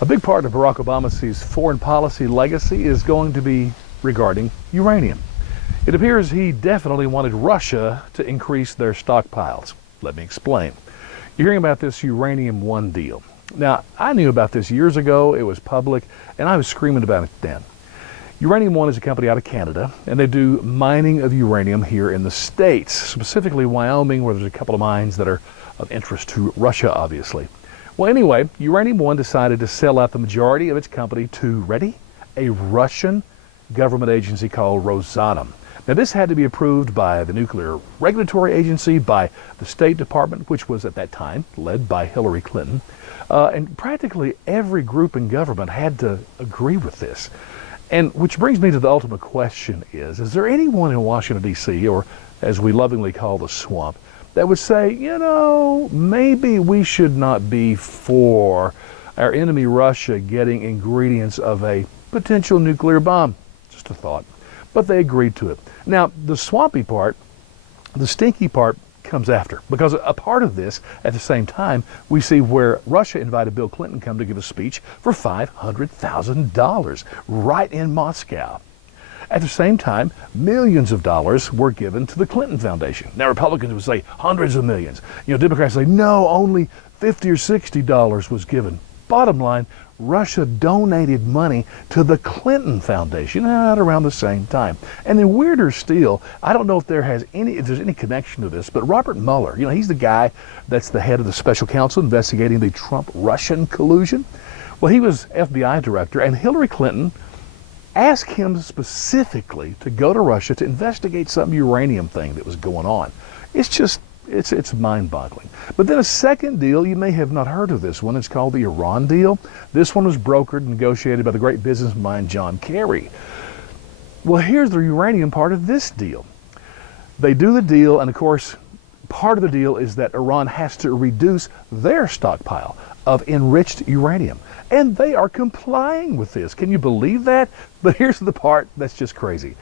A big part of Barack Obama's foreign policy legacy is going to be regarding uranium. It appears he definitely wanted Russia to increase their stockpiles. Let me explain. You're hearing about this Uranium One deal. Now, I knew about this years ago. It was public, and I was screaming about it then. Uranium One is a company out of Canada, and they do mining of uranium here in the States, specifically Wyoming, where there's a couple of mines that are of interest to Russia, obviously. Well, anyway, Uranium One decided to sell out the majority of its company to, ready, a Russian government agency called Rosatom. Now, this had to be approved by the Nuclear Regulatory Agency, by the State Department, which was at that time led by Hillary Clinton, and practically every group in government had to agree with this. And which brings me to the ultimate question is there anyone in Washington, D.C., or as we lovingly call the swamp, that would say, you know, maybe we should not be for our enemy Russia getting ingredients of a potential nuclear bomb? Just a thought. But they agreed to it. Now, the swampy part, the stinky part, comes after, because a part of this, at the same time, we see where Russia invited Bill Clinton to come to give a speech for $500,000 right in Moscow. At the same time, millions of dollars were given to the Clinton Foundation. Now, Republicans would say hundreds of millions. You know, Democrats say, no, only $50 or $60 was given. Bottom line, Russia donated money to the Clinton Foundation at around the same time. And then weirder still, I don't know if there's any connection to this, but Robert Mueller, you know, he's the guy that's the head of the special counsel investigating the Trump-Russian collusion. Well, he was FBI director, and Hillary Clinton asked him specifically to go to Russia to investigate some uranium thing that was going on. It's just, it's mind-boggling. But then a second deal, you may have not heard of this one. It's called the Iran deal. This one was brokered and negotiated by the great businessman John Kerry. Well, here's the uranium part of this deal. They do the deal, and of course, part of the deal is that Iran has to reduce their stockpile of enriched uranium. And they are complying with this. Can you believe that? But here's the part that's just crazy.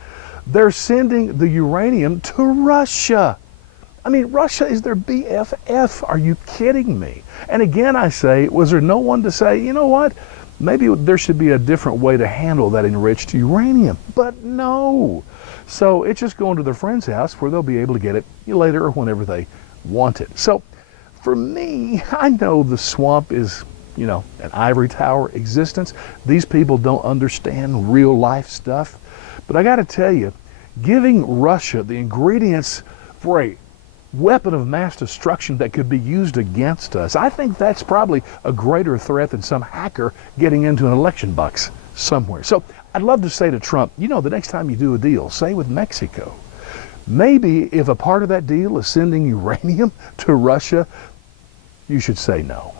They're sending the uranium to Russia. I mean, Russia is their BFF. Are you kidding me? And again, I say, was there no one to say, you know what? Maybe there should be a different way to handle that enriched uranium. But no. So it's just going to their friend's house where they'll be able to get it later or whenever they want it. So for me, I know the swamp is, you know, an ivory tower existence. These people don't understand real life stuff. But I got to tell you, giving Russia the ingredients for a weapon of mass destruction that could be used against us, I think that's probably a greater threat than some hacker getting into an election box somewhere. So I'd love to say to Trump, you know, the next time you do a deal, say with Mexico, maybe if a part of that deal is sending uranium to Russia, you should say no.